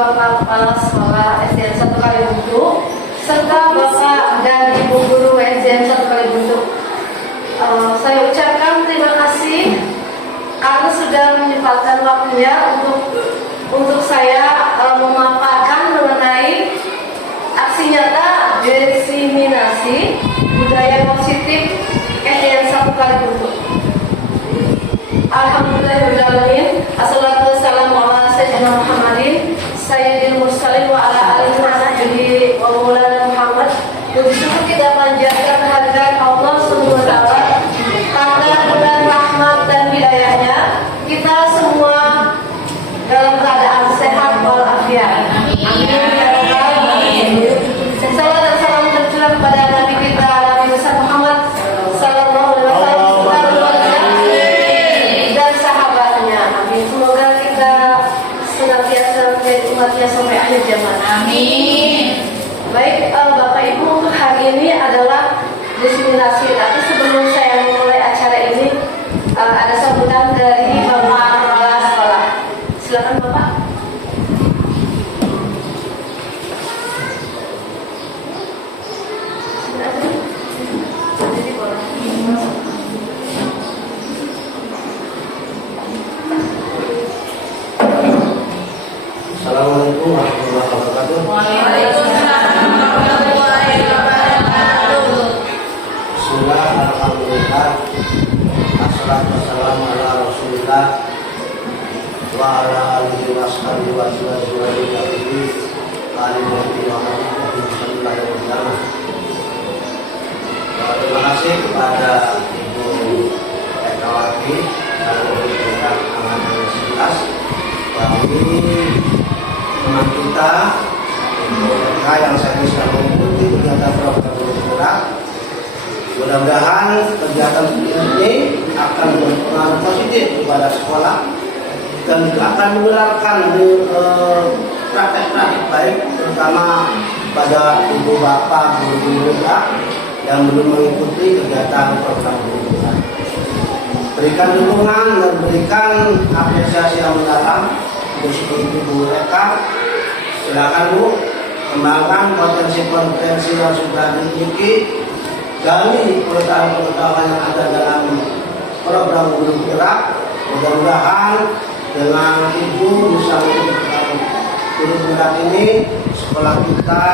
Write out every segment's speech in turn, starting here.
Bapak Kepala Sekolah SDN 1 Kalibuntu serta Bapak dan Ibu Guru SDN 1 Kalibuntu. Saya ucapkan terima kasih karena sudah menyempatkan waktunya untuk saya memaparkan mengenai aksi nyata diseminasi budaya positif SDN 1 Kalibuntu. Alhamdulillahirrahmanirrahim. Assalatu wassalamu ala sayyidina Muhammadin sayyidil mursalin wa ala alihi wa sahbihi wa maulana Muhammad. Puji syukur kita panjatkan kehadiran Allah Subhanahu wa taala karena bulan rahmat dan hidayahnya kita semua dalam keadaan sehat walafiat. Amin ya rabbal alamin. Salawat dan salam tercurah kepada Nabi kita Nabi Muhammad sallallahu alaihi wasallam dan sahabatnya. Amin. Semoga kita senantiasa menjadi umatnya sampai akhir zaman. Amin. Baik, Bapak Ibu, untuk hari ini adalah diseminasi. Tapi sebelum saya memulai acara ini, ada sambutan dari Bapak Kepala Sekolah. Silakan Bapak. Assalamualaikum warahmatullahi wabarakatuh. Waalaikumsalam warahmatullahi wabarakatuh. Bismillah, alhamdulillah, assalatu wassalamu ala rasulillah wa ala alihi wa sahbihi wa terima kasih kepada Ibu Ekawati dan Ibu Angkatan 11 kami teman kita mereka yang saya bisa mengikuti kegiatan program bergerak. Mudah-mudahan kegiatan ini akan berpengaruh positif kepada sekolah dan juga akan menularkan praktek-praktek baik, terutama pada ibu bapak guru-guru yang belum mengikuti kegiatan program bergerak. Berikan dukungan dan berikan apresiasi yang mendalam untuk ibu mereka. Silakan Bu, kembangkan potensi-potensi yang sudah dimiliki, gali pengetahuan yang ada dalam program guru gerak. Mudah-mudahan dengan Ibu bisa mengikuti guru gerak ini, sekolah kita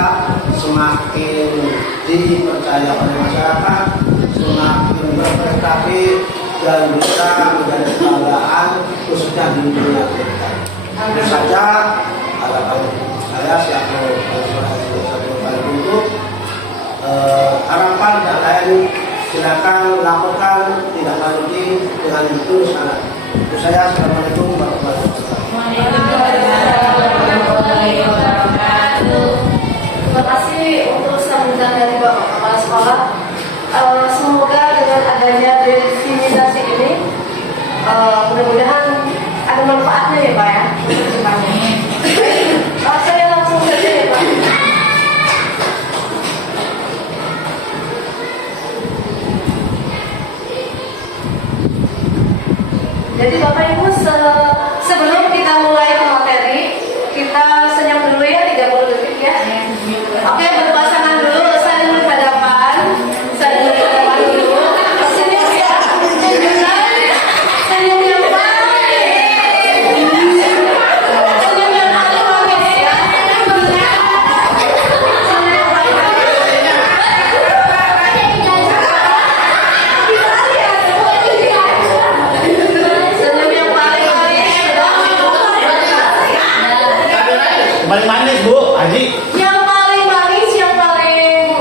semakin dipercaya oleh masyarakat, semakin berprestasi dan bisa menjadi kebanggaan khususnya di dunia kita. Tentu saja harapan saya selaku untuk harapan dan lain silakan lakukan tidak lanjuti dengan tulus anak. Itu saya. Assalamualaikum warahmatullahi wabarakatuh. Terima kasih untuk sambutan dari Bapak Kepala Sekolah. Semoga dengan adanya diseminasi ini mudah-mudahan ada manfaatnya ya Pak ya. Saya langsung saja ya Pak. Jadi Bapak Ibu, sebelum kita mulai ke materi, kita senyum dulu ya 30 detik ya. Oke, berpasangan dulu, saling berhadapan, saling berhadapan dulu. Senyum ya, senyum yang baik, senyum yang manis ya. Senyum yang paling manis. Paling manis Bu, Haji. Yang paling manis, yang paling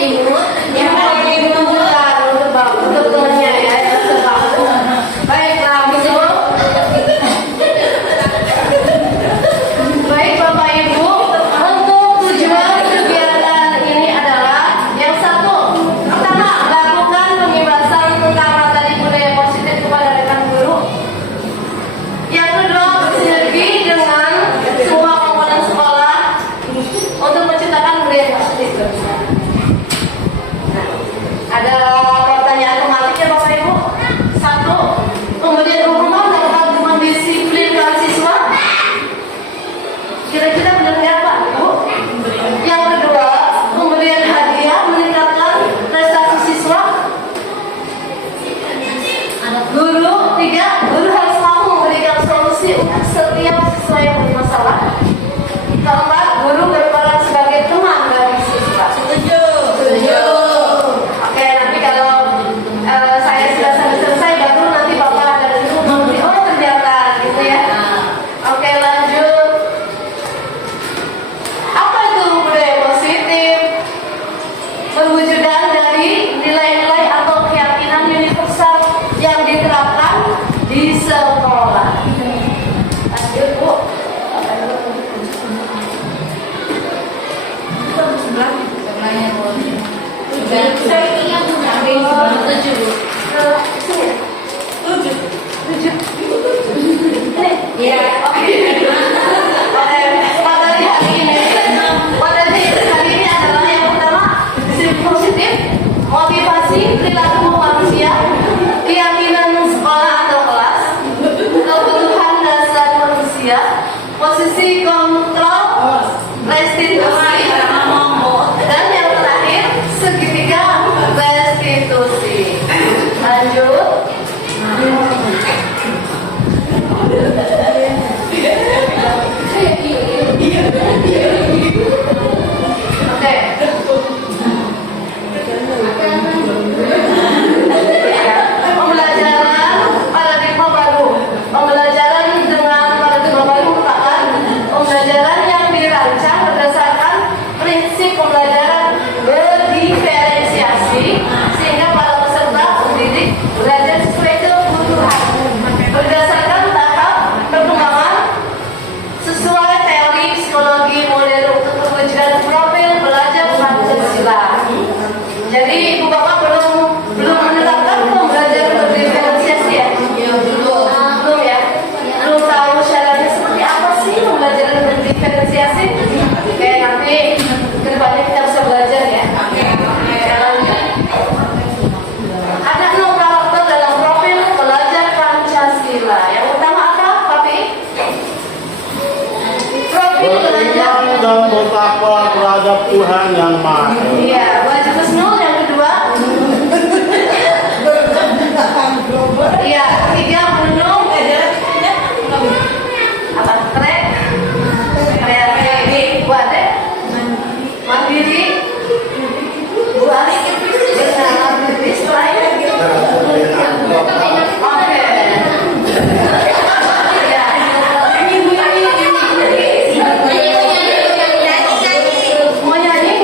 imut, yang paling membuka untuk temannya ya, yang sebab. Baiklah, gitu. Baik Bapak Ibu, untuk tujuan kegiatan ini adalah yang satu, pertama, lakukan pembebasan tentang materi budaya positif kepada rekan guru. Yang kedua, bersinergi dengan semua komponen sekolah posisi kontrol, restitusi, dan yang terakhir segitiga restitusi. Lanjut. Oke. Pembelajaran paradigma baru. Pembelajaran dengan paradigma baru merupakan pembelajaran yang dirancang berdasarkan prinsip pembelajaran berdiferensiasi sehingga para peserta pendidik belajar sesuai kebutuhan berdasarkan tahap perkembangan sesuai teori psikologi model untuk mewujudkan profil belajar Pancasila. Jadi ibu bapak belum menerapkan pembelajaran berdiferensiasi ya? Belum ya? Belum tahu syaratnya seperti apa sih pembelajaran berdiferensiasi? Oke, nanti kedepannya kita bisa belajar ya. Oke, lanjut. Ada 6 karakter dalam profil belajar Pancasila. Yang pertama apa, Papi? Profil belajar. Beriman dan bertakwa terhadap Tuhan yang Maha Esa. Iya, wajib husnul. Yang kedua, iya, ketiga menung. Apa? Kreatif, buat mandiri, buat benar, distraksi. Oke. Ya. Mau nyanyi?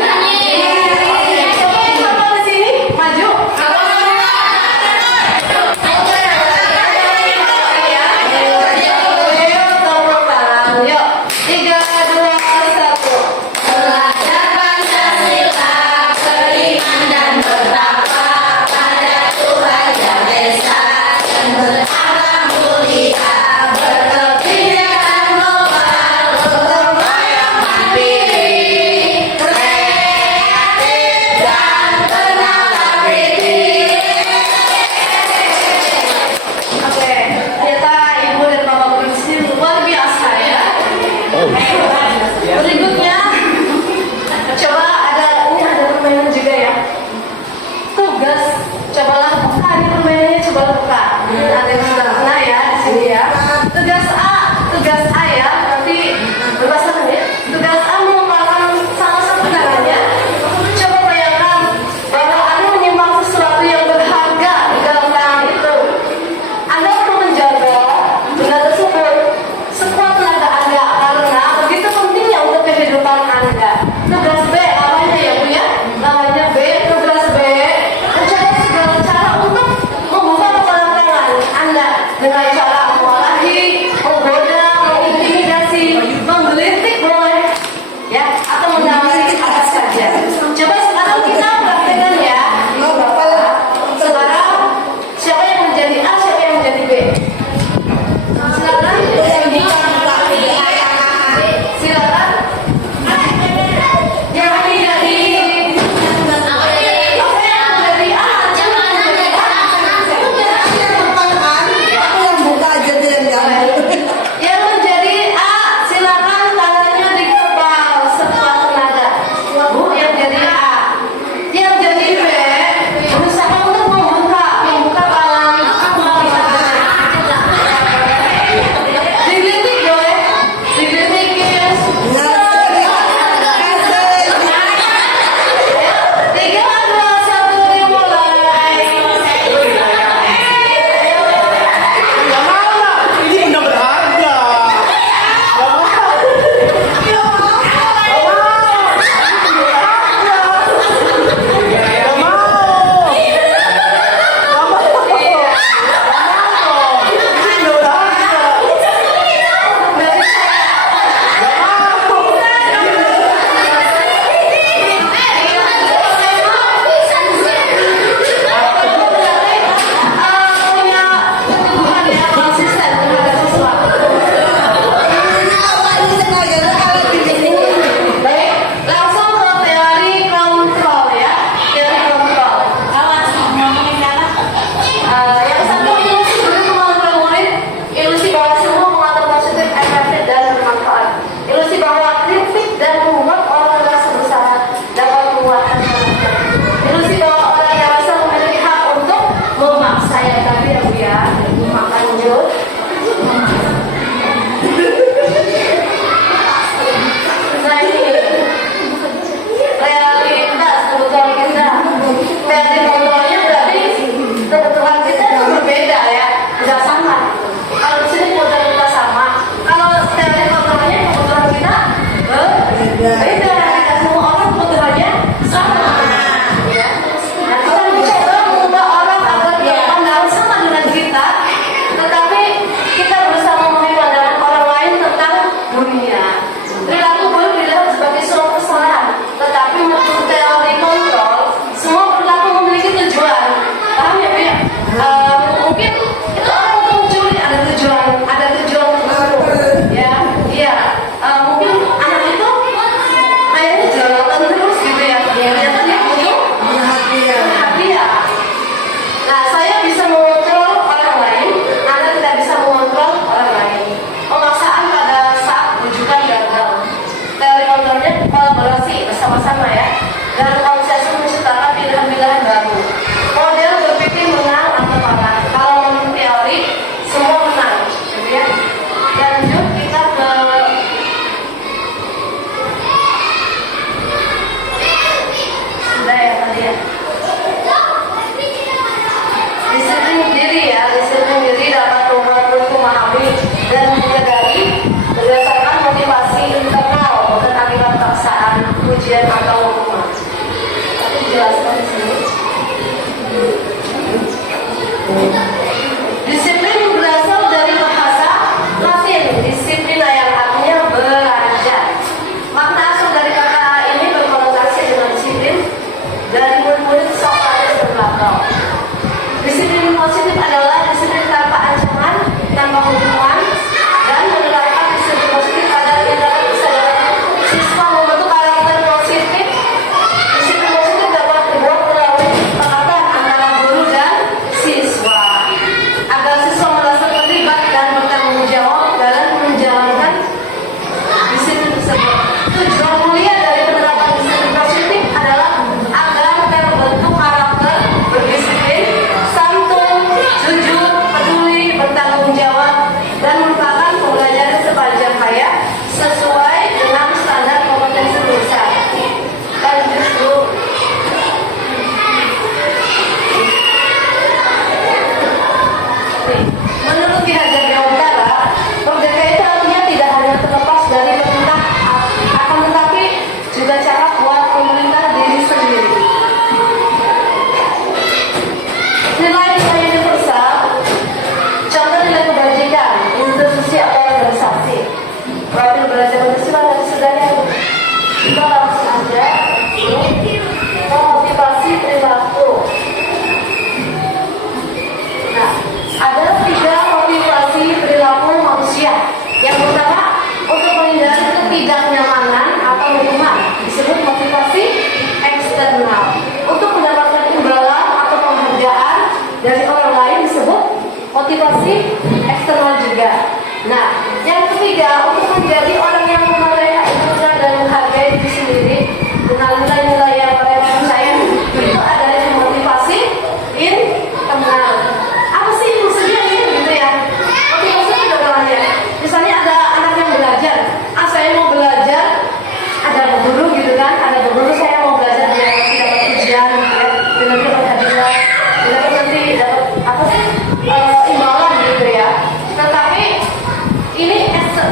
ini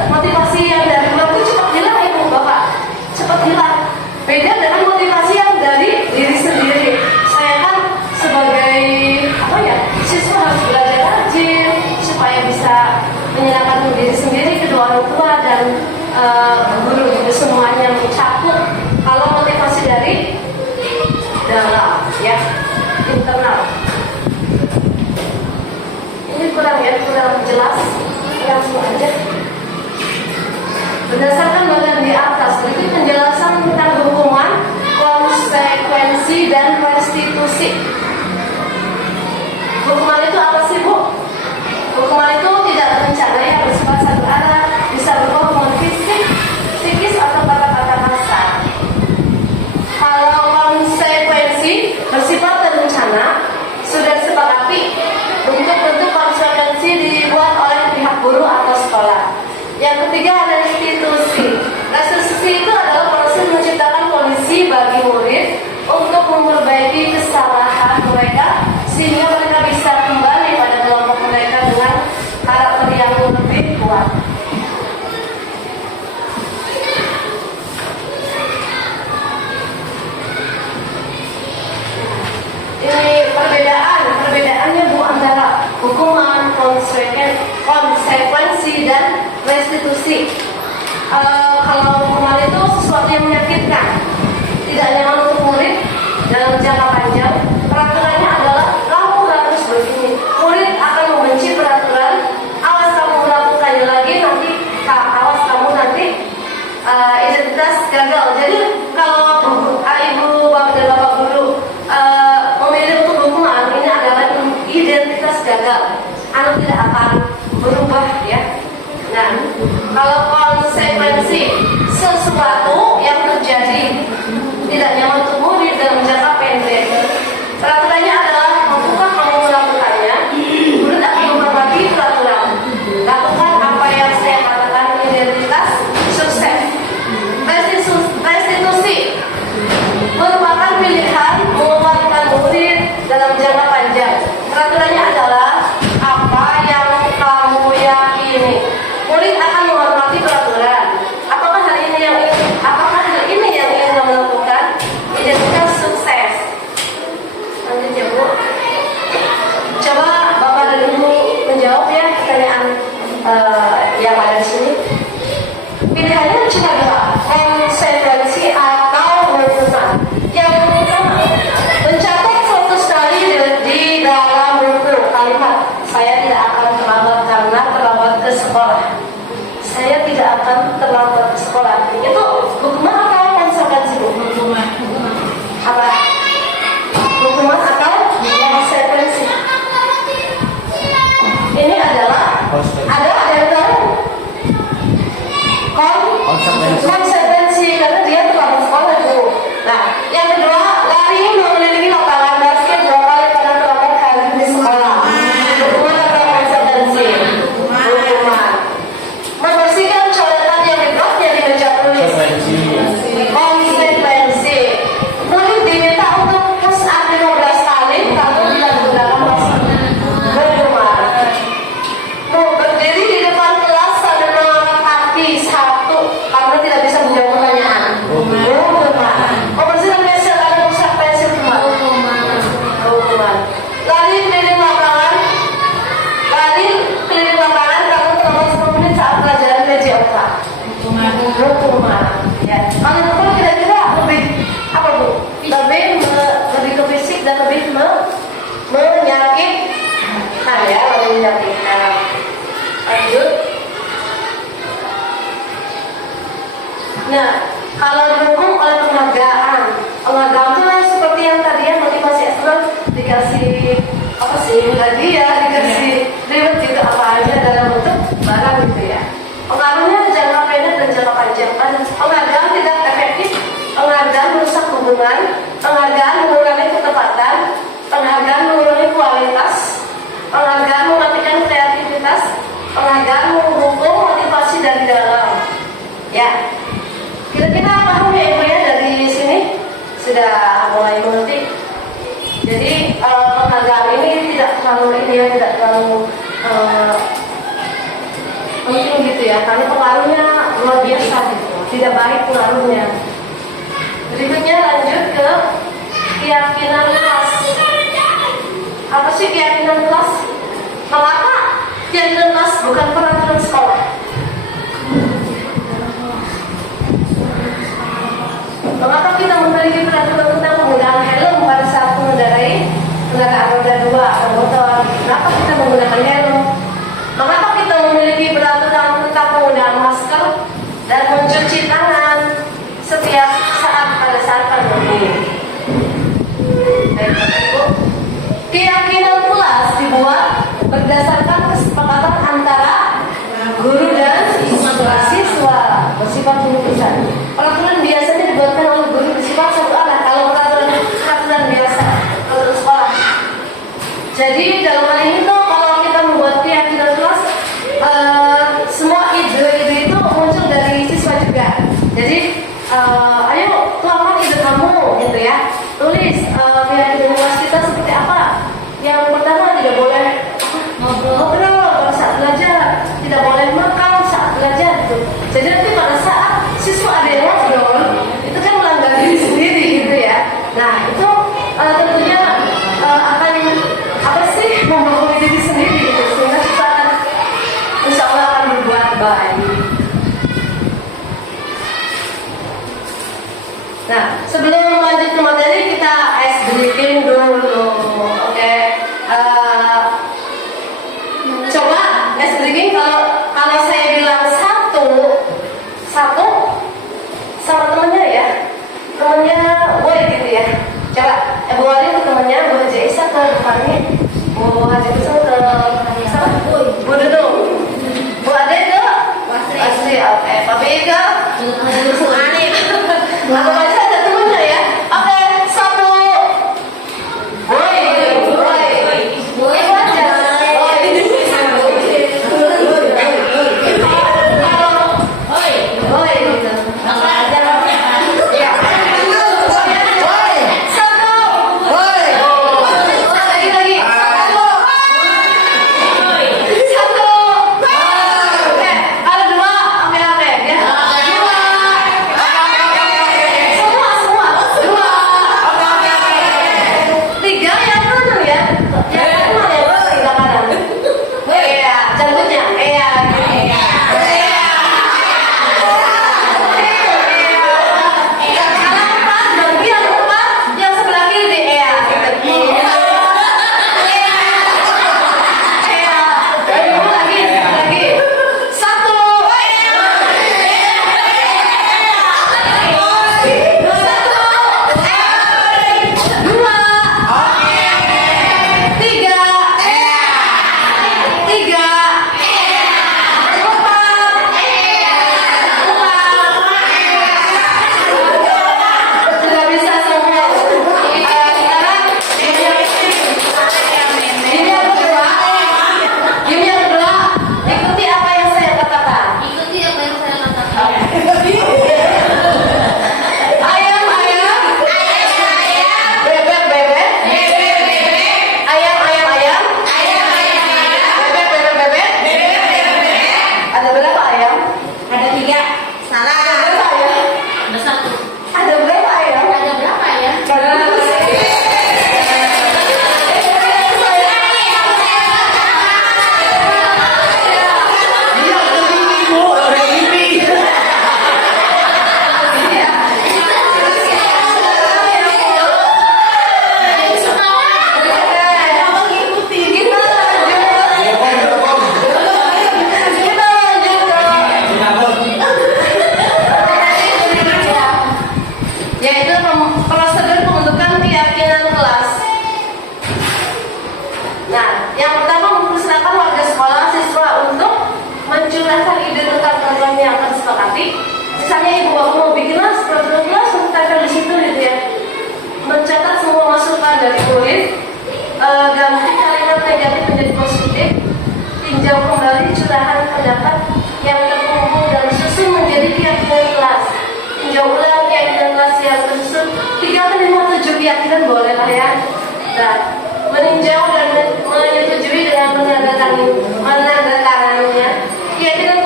motivasi yang dari luar itu cepat hilang ibu bapak, cepat hilang. Beda dengan motivasi yang dari diri sendiri. Saya kan sebagai apa ya, siswa harus belajar rajin supaya bisa menyenangkan diri sendiri, kedua orang tua dan guru juga semuanya mencakup. Kalau motivasi dari dalam ya, internal. Ini kurang jelas, langsung aja. Berdasarkan bagian di atas, berikut penjelasan tentang hukuman, konsekuensi, dan restitusi. Hukuman itu apa sih Bu? Hukuman itu tidak terencana yang bersifat satu arah, bisa berupa hukuman fisik, psikis, atau kata-kata kasar. Kalau konsekuensi bersifat terencana, sudah disepakati. Bentuk-bentuk konsekuensi dibuat oleh pihak guru atau sekolah. Yang ketiga ada restitusi. Restitusi itu adalah proses menciptakan kondisi bagi murid untuk memperbaiki kesalahan mereka sehingga mereka bisa kembali pada kelompok mereka dengan karakter yang lebih kuat. Ini perbedaannya Bu antara hukuman, konsekuensi, dan restitusi. Kalau hukuman itu sesuatu yang menyakitkan, tidak nyaman untuk murid dalam jangka panjang. Peraturannya adalah kamu harus begini. Murid akan membenci peraturan. Awas kamu melakukannya lagi, nanti awas kamu nanti identitas gagal. Jadi kalau ibu bapak dan bapak guru memilih untuk hukuman, ini adalah identitas gagal. Anak tidak akan berubah ya. Nah, kalau konsekuensi sesuatu yang terjadi tidak nyaman untuk murid dalam jangka pendek. Peraturannya adalah mampukah kamu melakukannya? Murid akan menghormati peraturan. Lakukan apa yang saya katakan, identitas sukses. Restitusi merupakan pilihan menguatkan murid dalam jangka panjang. Peraturannya adalah apa yang kamu yakini. Murid akan menghormati peraturan. Apakah hal ini yang ingin kamu lakukan? Identitas sukses. Lanjut ya Bu. Coba Bapak dan Ibu menjawab ya pertanyaan yang ada di sini. Pilihannya cuma dua, konsekuensi atau hukuman. Yang pertama, mencatat suatu sekali di dalam buku kalimat, saya tidak akan terlambat karena terlambat ke sekolah. Saya tidak akan terlambat ke sekolah. Itu hukuman atau konsekuensi Bu? Hukuman. Apa? Hukuman atau konsekuensi? Ini adalah ada yang tahu? Konsekuensi karena dia terlambat sekolah Bu. Nah, yang kedua, lari mengelilingi lapangan basket 2 kali karena terlambat hadir di sekolah. Hukuman atau konsekuensi? Hukuman. Membersihkan coretan yang dibuatnya di meja tulis. Konsekuensi. Murid diminta untuk push up 15 kali kalau tidak menggunakan masker. Hukuman. Berdiri di depan kelas sambil mengangkat kaki 1 karena tidak bisa menjawab pertanyaan. Hukuman. Membersihkan pensil karena rusak pensil 2. Hukuman. Lari keliling lapangan karena terlambat 10 menit saat pelajaran PJOK. Hukuman. Ya. Kalau hukuman kira-kira lebih apa Bu? Lebih ke fisik dan lebih menyakitkan ya, lebih menyakitkan. Lanjut. Nah, kalau didukung oleh penghargaan itu seperti yang tadi ya, motivasi eksternal dikasih apa sih hadiah, dikasih reward gitu apa aja dalam bentuk barang gitu ya. Pengaruhnya jangka pendek dan jangka panjang. Penghargaan tidak efektif, penghargaan merusak hubungan, penghargaan mengurangi ketepatan, penghargaan mengurangi kualitas, penghargaan mematikan kreativitas, penghargaan menghukum motivasi dari dalam. Ya, kira-kira paham ya Ibu ya dari sini? Sudah mulai mengerti. Jadi penghargaan ini tidak terlalu mungkin gitu ya, karena pengaruhnya luar biasa gitu, tidak baik pengaruhnya. Berikutnya lanjut ke keyakinan kelas. Apa sih keyakinan kelas? Mengapa keyakinan kelas bukan peraturan sekolah? Mengapa kita memiliki peraturan tentang penggunaan helm pada saat mengendarai kendaraan roda 2 atau motor? Kenapa kita menggunakan helm? Mengapa kita memiliki peraturan tentang penggunaan masker dan mencuci tangan setiap saat pada saat pandemi? Baik, Bapak Ibu. Keyakinan kelas dibuat berdasarkan kesepakatan antara guru dan siswa bersifat keputusan. Peraturan biasanya dibuatkan oleh guru bersifat satu arah. Kalau peraturan biasa kalau sekolah. Jadi dalam hal ini tuh kalau kita membuat keyakinan kelas, semua ide-ide itu muncul dari siswa juga. Jadi ayo tuangkan ide kamu gitu ya. Tulis keyakinan kelas kita seperti apa. Yang pertama, tidak boleh ngobrol saat belajar, tidak boleh makan saat belajar gitu. Jadi nanti pada saat siswa ada yang ngobrol, itu kan melanggar diri sendiri gitu ya. Nah itu tentunya akan apa sih membangun diri sendiri gitu, sehingga kita akan insya Allah akan berbuat baik. Nah sebelum lanjut ke materi kita ice breaking dulu, oke? Coba ice breaking kalau saya bilang satu sama temennya ya, temennya boy gitu ya. Coba Bu Wali ke temennya, Bu Haji Isa ke depannya, Bu Haji Isa ke sama Bu Dudung, Bu Ade ke Asri, oke, Pak B ke Anip, atau aja ada temennya ya. Oke, satu, boy aja, boy gitu. Misalnya ibu bapak mau bikin program kelas, tempel di situ gitu ya, mencatat semua masukan dari murid, ganti kalimat negatif menjadi positif, tinjau kembali curahan pendapat yang terkumpul dan susun menjadi keyakinan kelas, tinjau ulang keyakinan kelas yang tersusun 3, 5, 7 keyakinan boleh lah ya. Nah, meninjau dan menyetujui dengan menandatangani keyakinan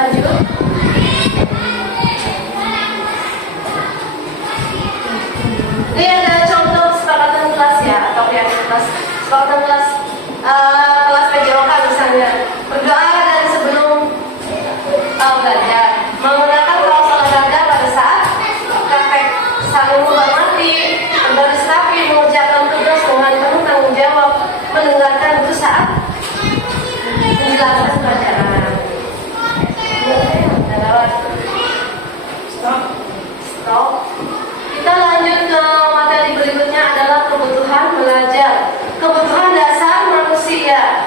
lanjut. Ini ada contoh kesepakatan kelas ya, atau yang kelas kesepakatan kelas kelas PJOK misalnya. Berdoa dan sebelum belajar, menggunakan klausul olahraga pada saat praktek, saling menghormati, berbaris rapi, mengerjakan tugas dengan penuh tanggung jawab, mendengarkan itu saat menjelaskan pelajaran. Stop. Kita lanjut ke materi berikutnya adalah kebutuhan belajar, kebutuhan dasar manusia.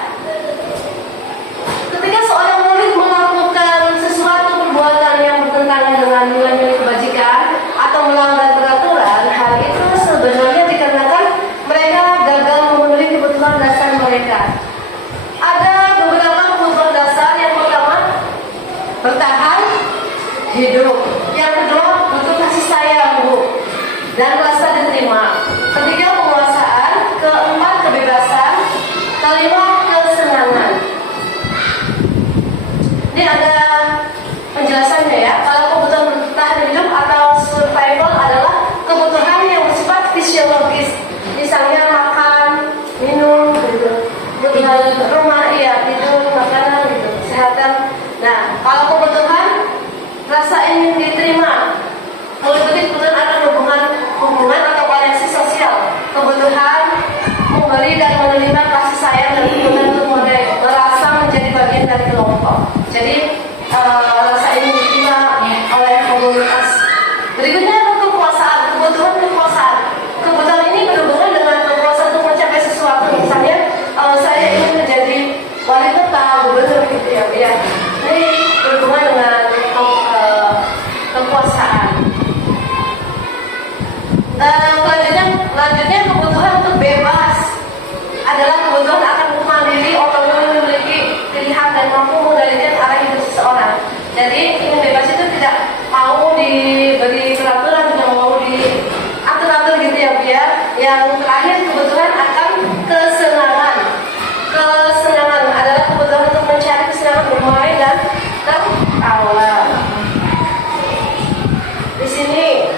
Ketika seorang murid melakukan sesuatu perbuatan yang bertentangan dengan nilai-nilai kebajikan atau melanggar peraturan, hal itu sebenarnya dikarenakan mereka gagal memenuhi kebutuhan dasar mereka. Ada beberapa kebutuhan dasar. Yang pertama, bertahan hidup. Yang kedua, butuh kasih sayang, Bu, dan rasa diterima. Ketiga, penguasaan. Keempat, kebebasan. Kelima, kesenangan. Ini ada penjelasannya ya. Kalau kebutuhan bertahan hidup atau survival adalah kebutuhan yang bersifat fisiologis, misalnya makan, minum, gitu. Kebutuhan rumah, iya, tidur, makanan, gitu, kesehatan. Nah, kalau kebutuhan rasa ingin diterima, meliputi kebutuhan akan hubungan atau koneksi sosial, kebutuhan memberi dan menerima kasih sayang dan kebutuhan untuk merasa menjadi bagian dari kelompok. Jadi rasa ingin diterima oleh komunitas. Berikutnya adalah kekuasaan, kebutuhan kekuasaan. Kebutuhan ini berhubungan dengan kekuasaan untuk mencapai sesuatu. Misalnya saya ingin menjadi wali kota, gubernur, gitu ya. Ini berhubungan dengan kekuasaan. Selanjutnya kebutuhan untuk bebas adalah kebutuhan akan mandiri, otonomi, memiliki pilihan dan mampu mengendalikan arah hidup seseorang. Jadi ingin bebas itu tidak mau diberi peraturan, tidak mau diatur-atur gitu ya, biar. Yang terakhir, kebutuhan akan kesenangan. Kesenangan adalah kebutuhan untuk mencari kesenangan bermain dan tertawa. Di sini,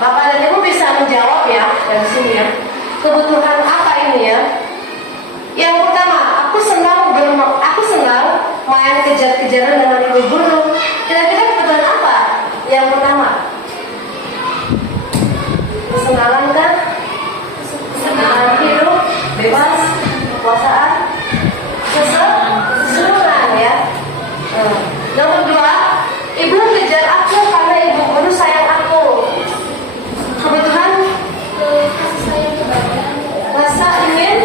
Bapak dan Ibu bisa menjawab ya dari sini ya. Kebutuhan apa ini ya? Yang pertama, aku senang main kejar-kejaran dengan ibu guru. Kira-kira kebutuhan apa? Yang pertama, kesenangan kan? Kesenangan hidup, bebas, kekuasaan, kesenangan ya. Nomor dua, ibu kejar aku karena ibu guru sayang aku. Kebutuhan kasih sayang, kebahagiaan, rasa ingin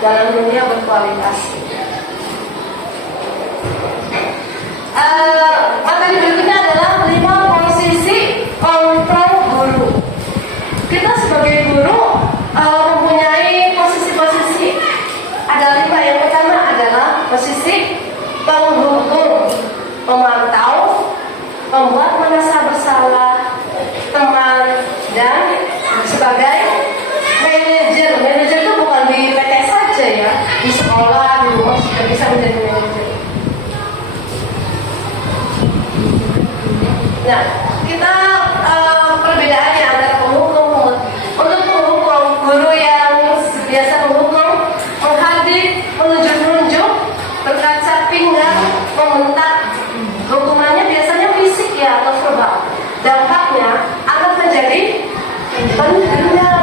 dalam dunia berkualitas. Materi berikutnya adalah 5 posisi kontrol guru. Kita sebagai guru mempunyai posisi-posisi. Ada 5. Yang pertama adalah posisi penghukum, pemantau, pembuat merasa bersalah, teman, dan sebagai manajer. Manajer itu bukan di PT saja ya, di sekolah, di rumah juga bisa menjadi manajer. Nah, kita perbedaannya antara penghukum. Untuk penghukum, guru yang biasa menghukum, menghadik, menunjuk-nunjuk, berkaca pinggang, membentak. Hukumannya biasanya fisik ya atau verbal. Dampaknya akan menjadi dendam.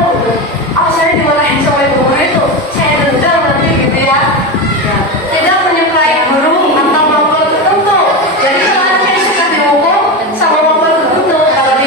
Saya dimarahin sama ibu guru itu, saya dendam nanti gitu ya. Tidak menyukai guru atau mapel tertentu. Jadi kalau anaknya suka dihukum sama mapel tertentu, kalau dia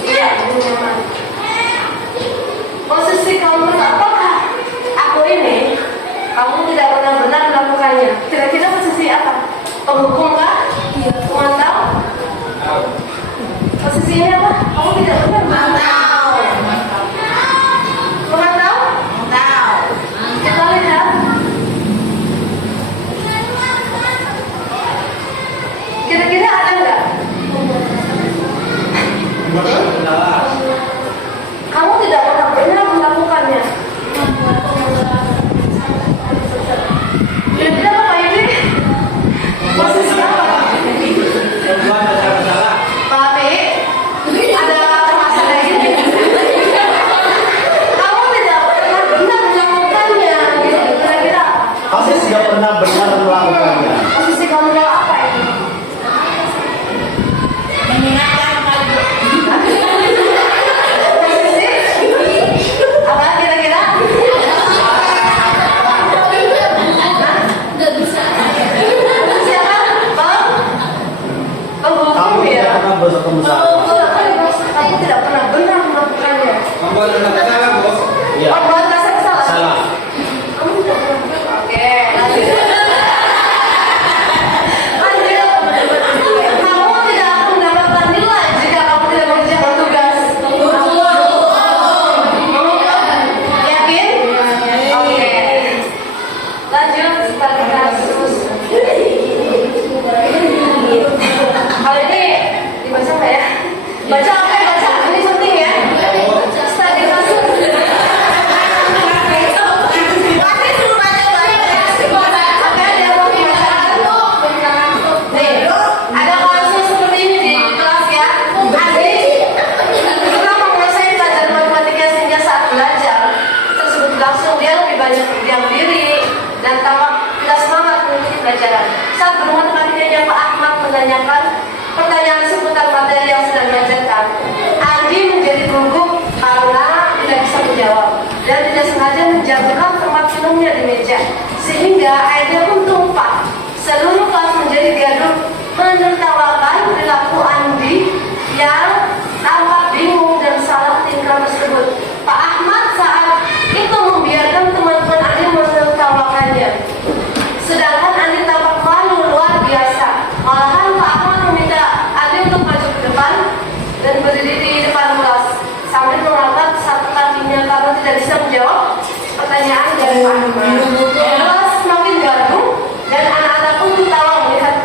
Iya, lebih nyaman. Posisi kamu apakah aku ini kamu tidak pernah benar melakukannya? Kira-kira posisi apa? Penghukum kah? Iya. Pemantau? Posisi ini apa? Kamu tidak benar melakukan. Pemantau? Kita lihat. Kira-kira ada nggak? Kamu tidak pernah benar melakukannya. Kira-kira apa ini? Posisi apa? Tapi ada termasuk kayak gini. Kamu tidak pernah benar melakukannya. Gitu. Kira-kira. Kamu tidak pernah benar melakukannya. Posisi kamu apa ini? Mengingatkan kali. Apa kira-kira? Siapa? Kamu Penghukum tidak ya? pernah bertemu saya. Kamu tidak pernah benar melakukannya. Iya. Oh, buat rasa bersalah? Salah. Kamu tidak pernah. Oke, lanjut. Lanjut. Kamu tidak akan mendapatkan nilai jika kamu tidak mengerjakan tugas. Yakin? Oke. Lanjut, sebagai kasus. Kalau ini dibaca nggak ya? Baca apa ya? Baca. Ini penting ya. Studi kasus. Pasti suruh baca. Oke, dia mau baca. Nih, ada kasus seperti ini di kelas ya. Andi setelah menguasai pelajaran matematika sehingga saat belajar tersebut langsung dia lebih banyak berdiam diri dan tampak tidak semangat mengikuti pelajaran. Saat guru matematikanya Pak Ahmad menanyakan pertanyaan seputar materi yang sedang diajarkan, Andi menjadi gugup karena tidak bisa menjawab dan tidak sengaja menjatuhkan tempat minumnya di meja sehingga airnya pun tumpah. Seluruh kelas menjadi gaduh menertawakan perilaku Andi yang tampak bingung dan salah tingkah tersebut. Pak Ahmad saat itu membiarkan teman-teman Andi menertawakannya. Sedangkan Andi tampak malu luar biasa. Malahan Pak Ahmad meminta Andi untuk maju ke depan dan berdiri di depan kelas sambil mengangkat satu kakinya karena tidak bisa menjawab pertanyaan dari Pak Ahmad. Kelas semakin gaduh dan anak-anak pun tertawa melihat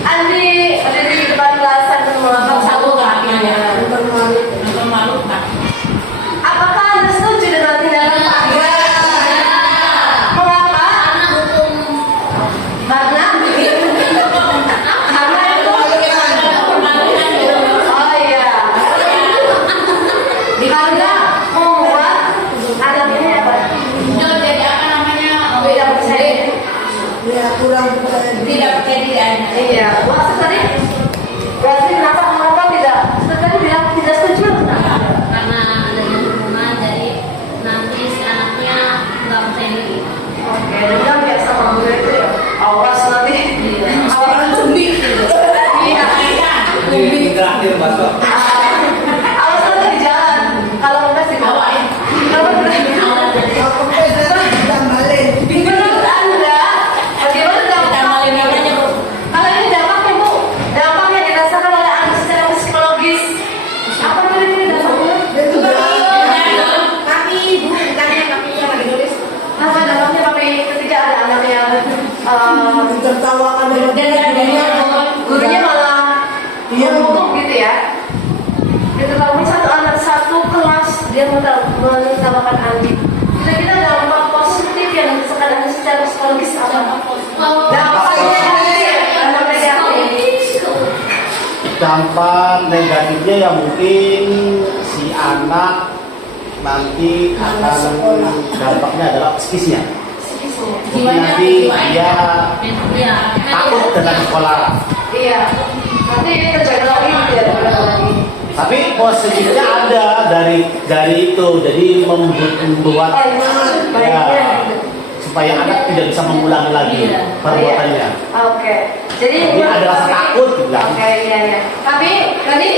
Andi berdiri di depan kelas sambil mengangkat satu kakinya. Malu tak? Apakah Anda setuju dengan tindakan Pak Ahmad? Mengapa? Karena itu oh iya karena membuat anak ini apa? Jadi apa namanya? Tidak percaya. Tidak percaya. Iya. Maksud tadi berarti kenapa tidak? Tadi bilang tidak setuju. Karena adanya hubungan dari nanti si anaknya nggak percaya diri. Oke, dan kan biasa sama guru itu ya. Awas nanti. Orang cumi. Iya. Terakhir masuk. Awas nanti di jalan. Kalau enggak di bawah. Kalau menurut Anda, bagaimana dampaknya? Kalau ini dampaknya Bu, dampaknya dirasakan oleh Anda secara psikologis. Apa kira-kira dampaknya? Apa dampaknya Papi ketika ada anak yang gurunya malah ngomong gitu ya? Ditertawakan satu anak satu kelas dia menertawakan Andi. Kira-kira dampak positif yang dirasakan Anda secara psikologis apa? Dampaknya negatif. Dampak negatifnya ya mungkin si anak nanti akan dampaknya adalah psikisnya. Mungkin nanti dia Ya, takut dengan sekolah. Iya. Nanti terjaga lagi gitu ya lagi. Tapi positifnya ada dari itu, jadi membuat Baiknya gitu. supaya anak tidak bisa mengulangi lagi perbuatannya. Oke. Jadi Jadi ada rasa takut juga. Oke, iya. Tapi tadi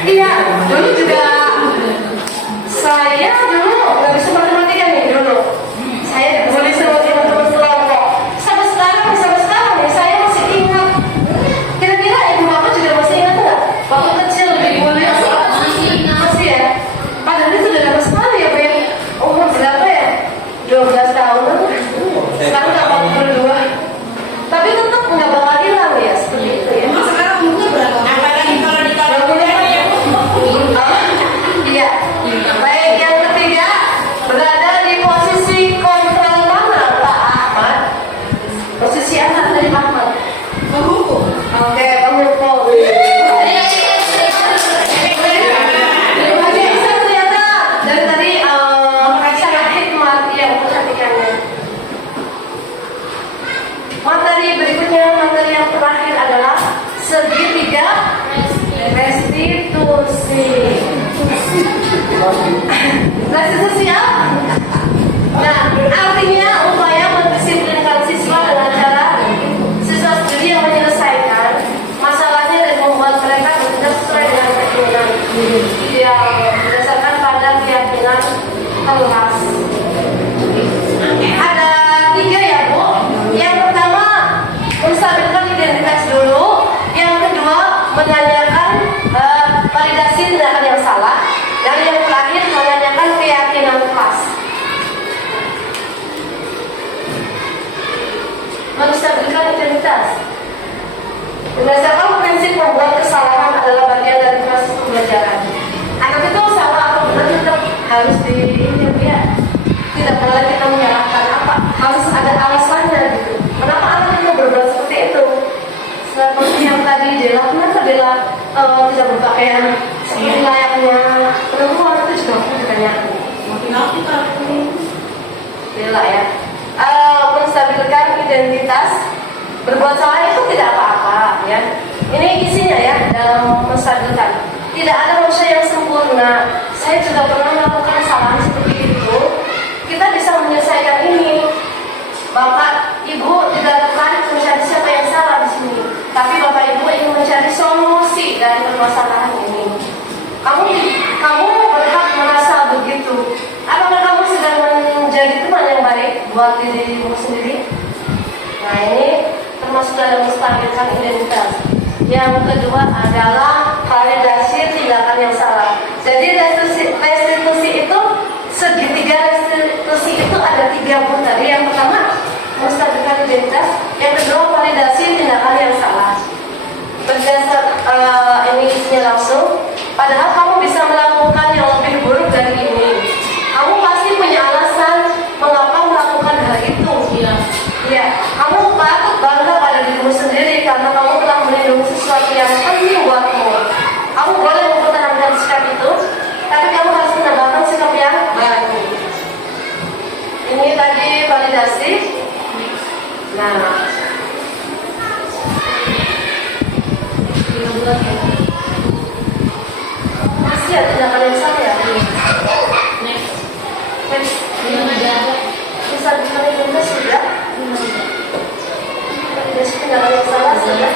Iya, dulu juga saya dulu nggak bisa matematika nih dulu. Saya dibully sama teman-teman kelompok. Sampai sekarang nih saya masih ingat. Kira-kira ibu bapak juga masih ingat nggak? Waktu kecil dibully masih ya. Padahal itu udah lama sekali ya, Pak. Umur berapa ya? 12 tahun. Sekarang udah 42. Tapi tetap nggak bakal hilang ya seperti itu ya. Emang sekarang umurnya berapa? Apalagi kalau ditolak kuliah ya. Iya. Baik, yang ketiga berada di posisi kontrol mana Pak Ahmad? Posisi anak dari Ahmad. Penghukum. Oke, kamu tahu. Bisa ternyata dari tadi sangat hikmat yang memperhatikannya. Materi berikutnya, materi yang terakhir adalah segitiga restitusi. Restitusi apa? Nah, artinya upaya mendisiplinkan siswa dengan cara siswa sendiri yang menyelesaikan masalahnya dan membuat mereka bertindak sesuai dengan keinginan yang berdasarkan pada keyakinan kelas. Ada 3 ya Bu. Yang pertama menstabilkan identitas dulu. Yang kedua menanyakan validasi tindakan yang salah. Dan yang terakhir menanyakan keyakinan kelas. Menstabilkan identitas. Berdasarkan prinsip membuat kesalahan adalah bagian dari proses pembelajaran. Anak itu salah atau benar tetap harus dilihat ya. Tidak boleh kita menyalahkan apa. Harus ada alasannya gitu. Kenapa anak itu berbuat seperti itu? Seperti yang tadi Dela, kenapa Dela tidak berpakaian seperti layaknya perempuan, itu juga aku ditanyakan. Makin aku takut. Dela ya. Menstabilkan identitas. Berbuat salah itu tidak apa-apa ya. Ini isinya ya dalam menstabilkan. Tidak ada manusia yang sempurna. Saya juga pernah melakukan kesalahan seperti itu. Kita bisa menyelesaikan ini. Bapak, Ibu tidak tertarik mencari siapa yang salah di sini. Tapi Bapak Ibu ingin mencari solusi dari permasalahan ini. Kamu berhak merasa begitu. Apakah kamu sedang menjadi teman yang baik buat dirimu sendiri? Nah, ini termasuk dalam menstabilkan identitas. Yang kedua adalah validasi tindakan yang salah. Jadi restitusi itu segitiga restitusi itu ada 3 pun tadi. Yang pertama menstabilkan identitas, yang kedua validasi tindakan yang salah. Berdasar ini isinya langsung. Padahal kamu bisa melakukan yang lebih buruk dari ini. Kamu pasti punya alasan mengapa melakukan hal itu. Ya, kamu patut bangga pada dirimu sendiri karena kamu telah melindungi sesuatu yang penting buatmu. Kamu boleh mempertahankan sikap itu, tapi kamu harus menambahkan sikap yang baru. Ini tadi validasi. Nah, masih ada tindakan yang salah ya? Next. Bisa dikali sudah. Validasi tindakan yang salah sudah.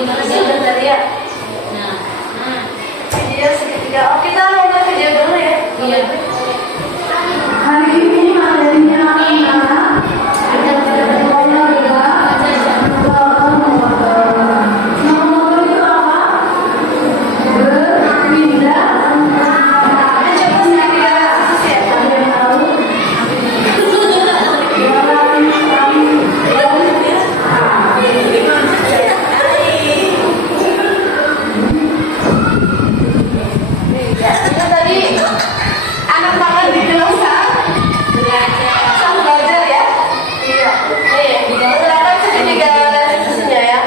Masih udah tadi ya? Video segitiga. Oh, kita nonton video dulu ya? Iya. Hari ini materinya adalah nomor itu apa? Berpindah. Coba segitiga khusus ya? Ada yang tahu? Itu tadi anak makan di kelas sama belajar ya? Iya. Nih, ternyata segitiga restitusinya ya.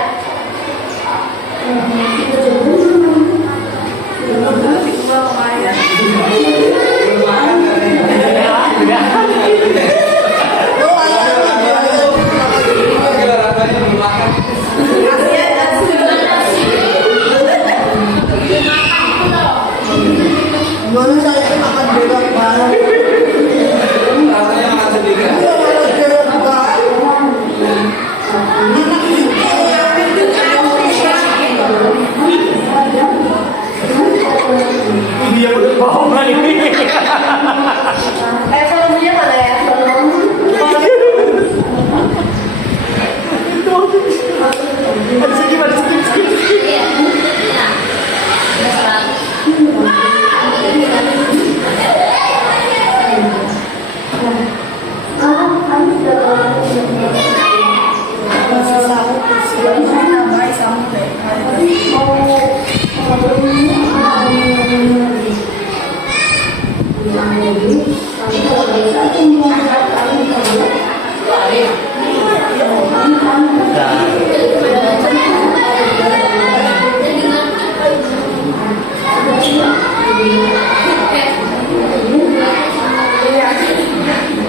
Dulu saya itu makan bebek banget. Rasanya makan sendiri. Iya.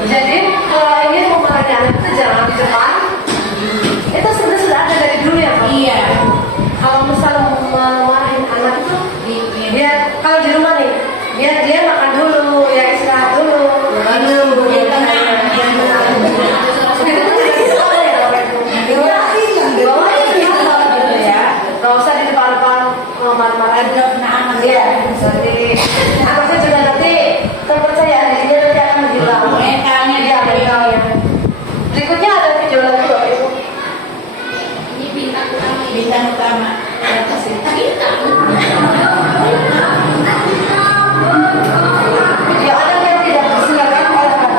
Jadi kalau ingin memarahi anak itu jangan di depan. Itu sudah ada dari dulu ya, Pak? Iya. Kalau misal memarahin anak itu, dia kalau di rumah nih, dia makan dulu, ya istirahat dulu. Lalu dia tenang. Itu tuh tidak bisa ya, Bapak Ibu. Bawa itu gitu ya. Gak usah di depan-depan marah-marahin. Iya. Jadi anaknya juga nanti terpercaya dirinya nanti akan bilang. Mentalnya Iya, mentalnya. Berikutnya ada video lagi, Bapak Ibu. Ini bintang utama ini. Bintang utama. Bintang. Ya ada yang tidak silakan silakan.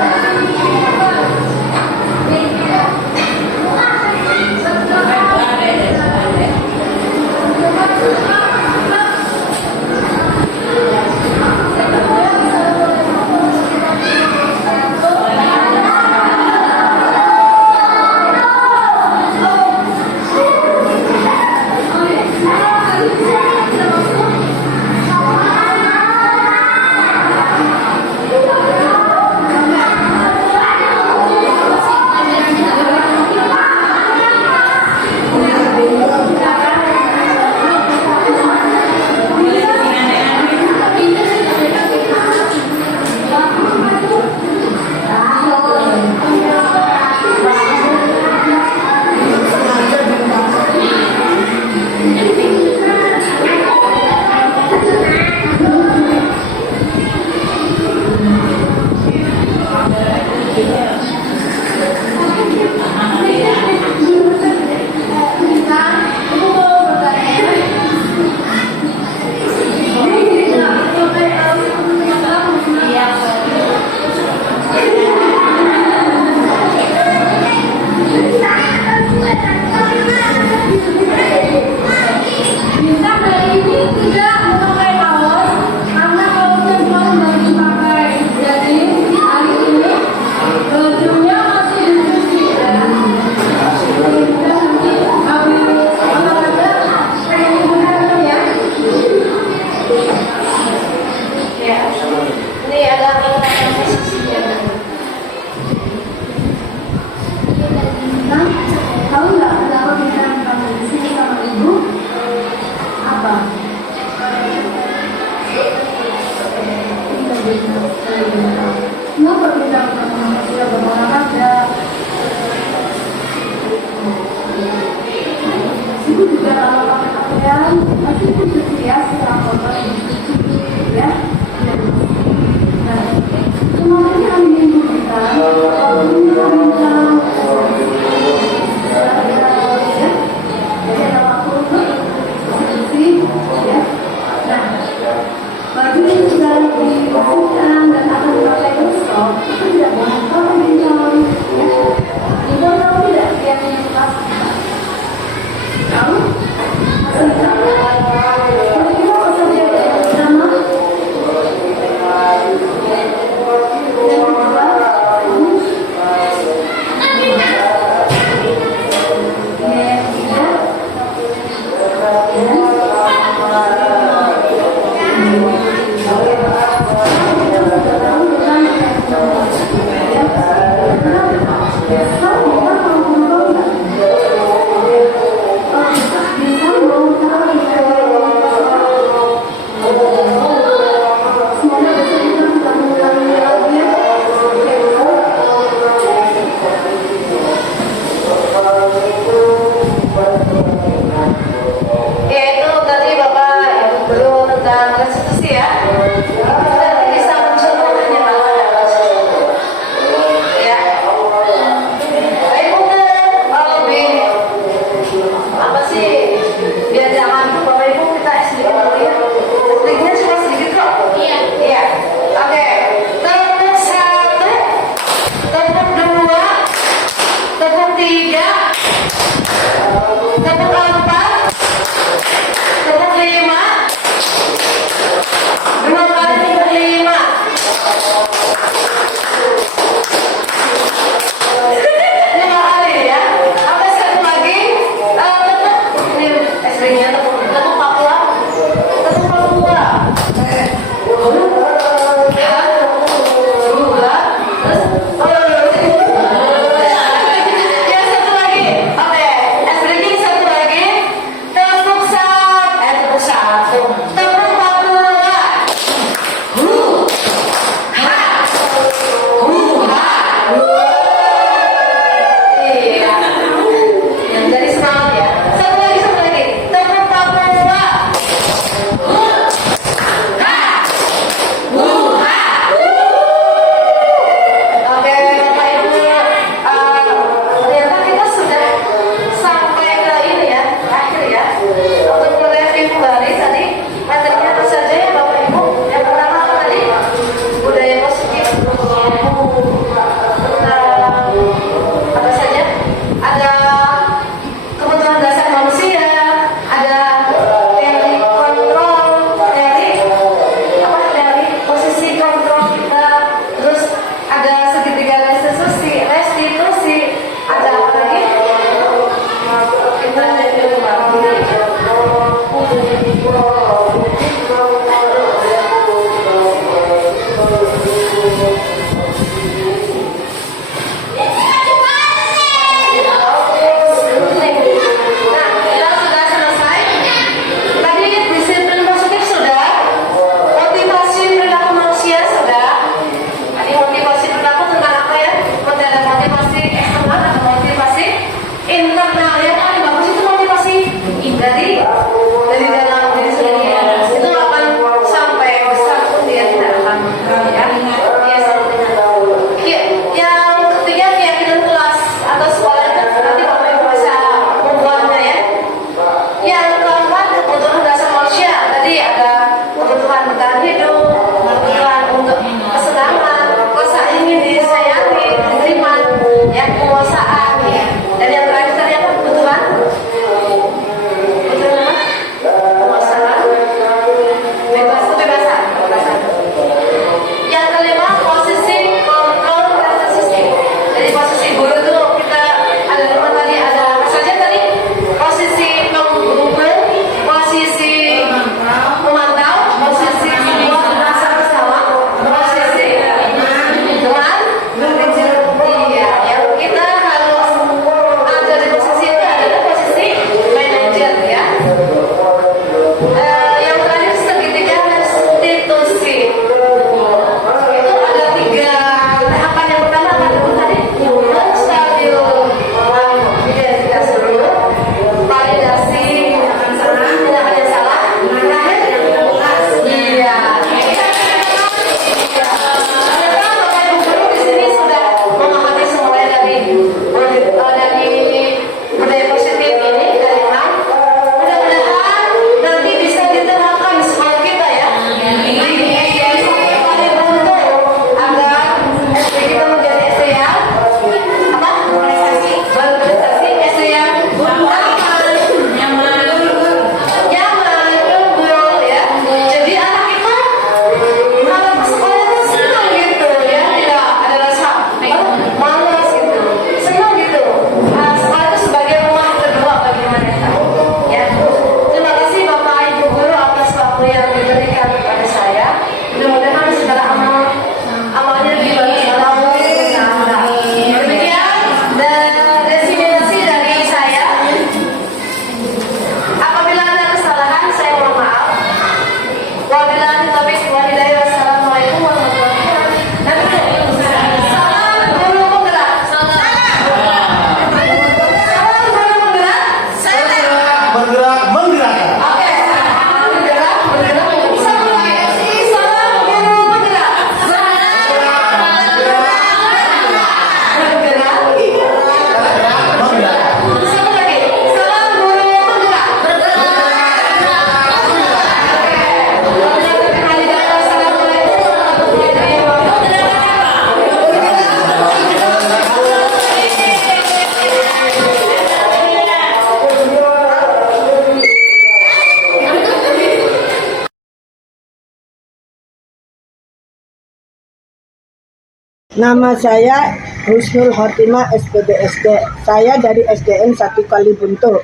Nama saya Husnul Khotimah SPDSD. Saya dari SDN 1 Kalibuntu.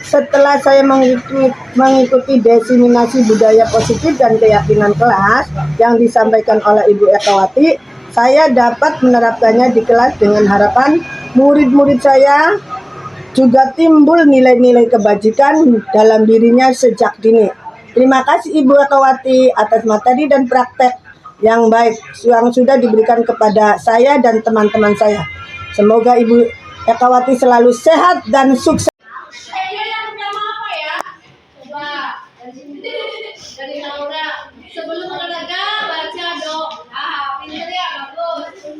Setelah saya mengikuti diseminasi budaya positif dan keyakinan kelas yang disampaikan oleh Ibu Ekawati, saya dapat menerapkannya di kelas dengan harapan murid-murid saya juga timbul nilai-nilai kebajikan dalam dirinya sejak dini. Terima kasih Ibu Ekawati atas materi dan praktek yang baik yang sudah diberikan kepada saya dan teman-teman saya. Semoga Ibu Ekawati selalu sehat dan sukses. Yang pertama apa ya? Coba dari Laura. Sebelum olahraga baca doa. Pinter ya, bagus.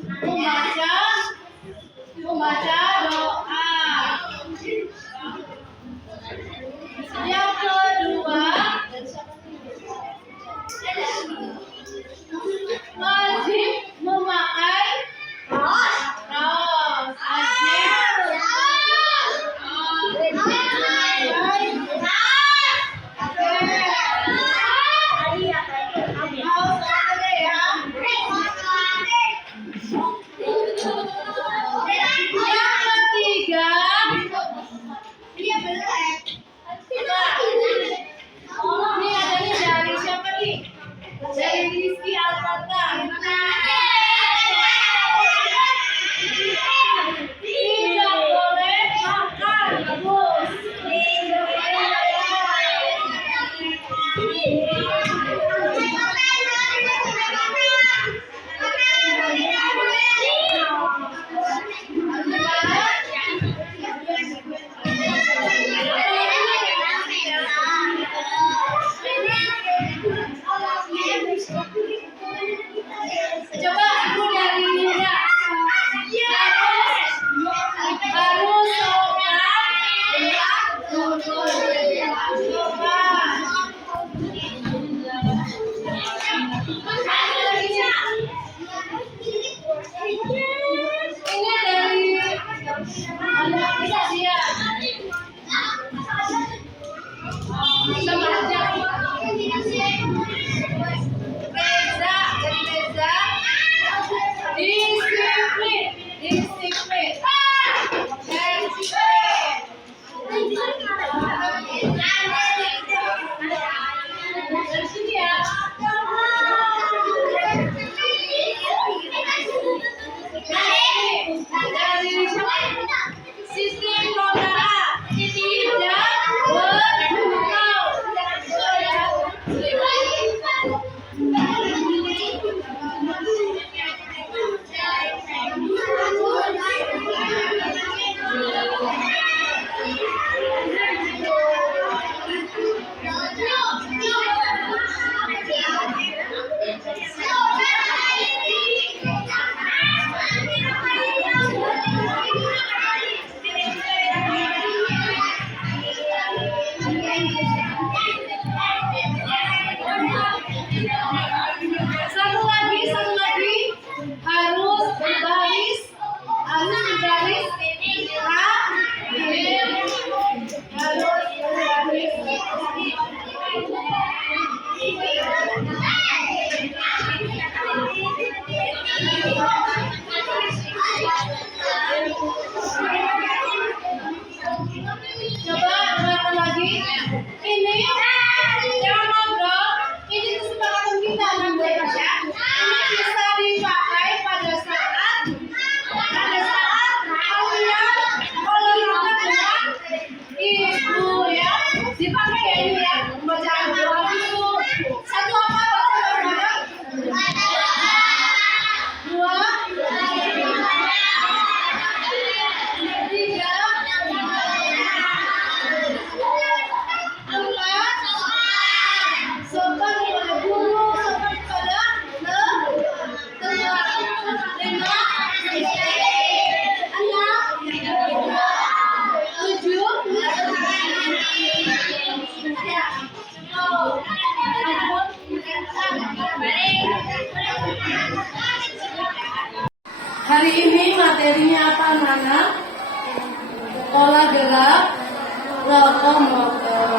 Membaca doa. Yang kedua, wajib memakai kaos. Dari Rizky Alfata. Tidak boleh makan, bagus. Coba ibu dari Yuda. Harus ini dari anak dia. Sama aja. Reza, dari Reza. Disiplin. Dari sini ya. Dari sistem saudara. Tidak bergurau. Satu lagi harus berbaris harus berbaris coba berapa lagi ini jangan ngobrol ini kesepakatan kita nanti ya ini bisa dipakai pada saat kalian olahraga dengan ibu ya dipakai ya ini ya bacaan doa dulu satu apa bareng dua tiga sopan kepada guru, sopan kepada hari ini materinya apa anak-anak? Pola gerak lokomotor.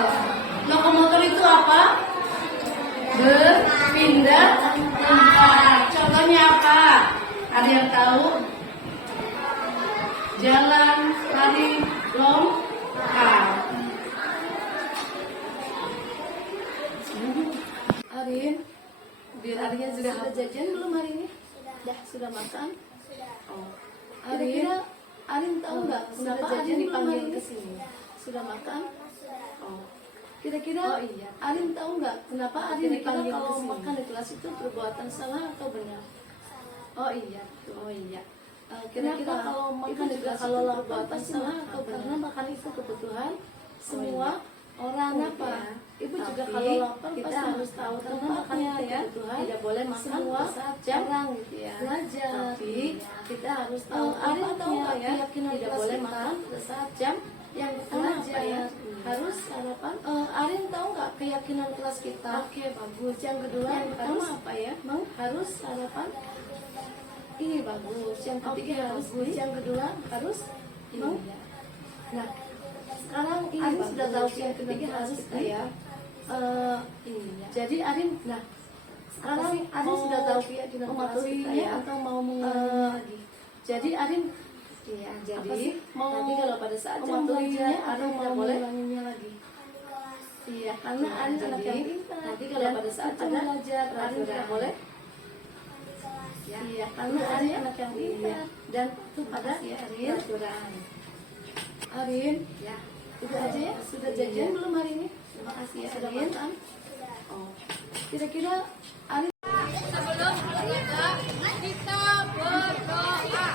Lokomotor itu apa? Berpindah tempat. Contohnya apa? Ada yang tahu? Jalan Hari Longkar. Arin, biar Arinnya sudah jajan belum hari ini? Sudah makan? Oh. Kira-kira Arin tahu nggak kenapa Arin dipanggil ke sini? Sudah makan? Oh. Kira-kira Arin tahu nggak kenapa Arin dipanggil ke sini? Makan di kelas itu perbuatan salah atau benar? Oh iya. Kira-kira kalau makan di kelas itu perbuatan salah atau benar? Karena makan itu kebutuhan semua orang apa? Ibu juga kalau lapar kita harus tahu karena makan ya. Tidak boleh makan semua jam gitu ya. Belajar. Tapi kita harus tahu Arin tahu nggak ya? Tidak boleh makan saat jam yang belajar ya. Harus sarapan. Arin tahu nggak keyakinan kelas kita? Oke, bagus. Yang kedua yang pertama apa ya? Harus sarapan. Ini bagus. Yang ketiga harus. Yang kedua harus. Nah, sekarang Arin sudah tahu yang ketiga harus ya. Jadi Arin, nah sekarang Arin sudah tahu keyakinan kelas kita ya atau mau lagi. Jadi Arin, jadi mau nanti kalau pada saat jam belajar Arin tidak boleh ulanginya lagi. Iya, karena Arin anak yang pintar. Nanti kalau pada saat jam belajar Arin tidak boleh. Iya, karena Arin anak yang pintar dan pada Arin aturan. Arin, ya. Itu aja ya. Sudah jajan belum hari ini? Terima kasih ya. Sudah makan? Oh. Kira-kira Arin Sebelum olahraga, kita berdoa.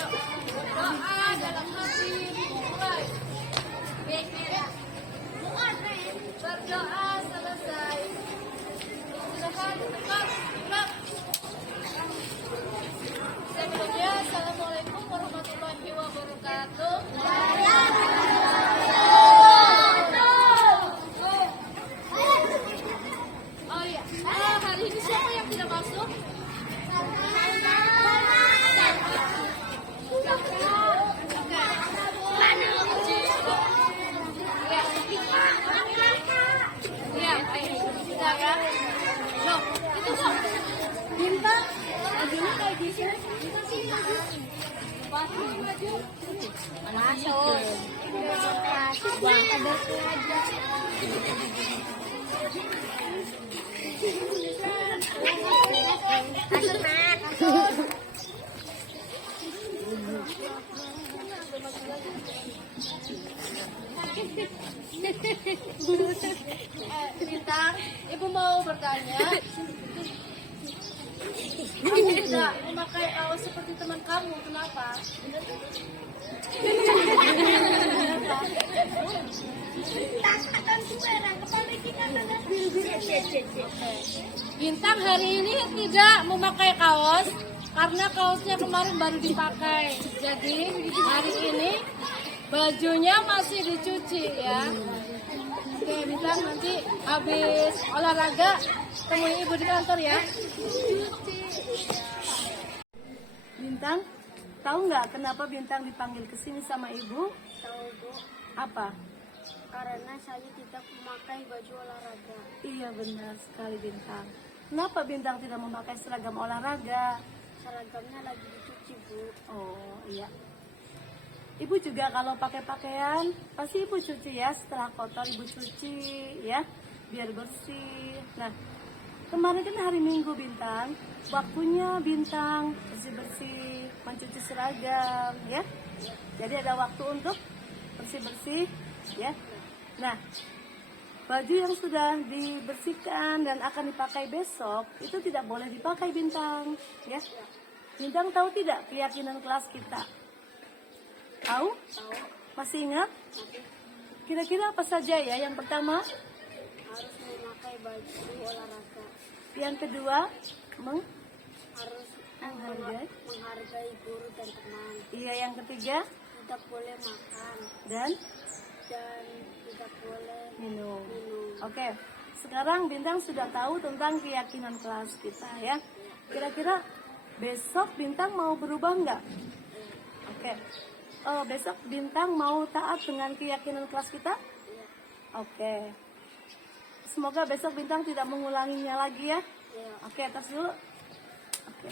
Yuk, berdoa dalam hati mulai. Berdoa selesai. Silakan tempat gerak. Sebelumnya, assalamualaikum warahmatullahi wabarakatuh. Oh iya, hari ini siapa yang tidak masuk? Iya, sudah ya. Loh, itu kok bintang bajunya kayak gitu. Masuk. Bintang, Ibu mau bertanya. Kamu tidak memakai kaos seperti teman kamu, kenapa? Bintang hari ini tidak memakai kaos karena kaosnya kemarin baru dipakai. Jadi hari ini bajunya masih dicuci ya. Oke, Bintang nanti habis olahraga temui ibu di kantor ya. Bintang, tahu nggak kenapa Bintang dipanggil ke sini sama ibu? Tahu Bu, Apa? karena saya tidak memakai baju olahraga. Iya benar sekali Bintang. Kenapa Bintang tidak memakai seragam olahraga? Seragamnya lagi dicuci Bu. Oh iya. Ibu juga kalau pakai pakaian pasti ibu cuci ya, setelah kotor ibu cuci ya, biar bersih. Nah, kemarin kan hari Minggu Bintang, waktunya Bintang bersih-bersih, mencuci seragam ya. Jadi ada waktu untuk bersih-bersih ya. Nah, baju yang sudah dibersihkan dan akan dipakai besok itu tidak boleh dipakai Bintang ya. Bintang tahu tidak keyakinan kelas kita? Tahu? Masih ingat? Kira-kira apa saja ya? Yang pertama, Harus memakai baju olahraga. yang kedua, Harus menghargai guru dan teman. iya yang ketiga, Tidak boleh makan dan dan tidak boleh minum. minum. Oke, sekarang Bintang sudah tahu tentang keyakinan kelas kita ya. Kira-kira besok Bintang mau berubah nggak? Oke. Besok Bintang mau taat dengan keyakinan kelas kita? Oke. Semoga besok Bintang tidak mengulanginya lagi ya. Ya. Oke, tas dulu. Oke.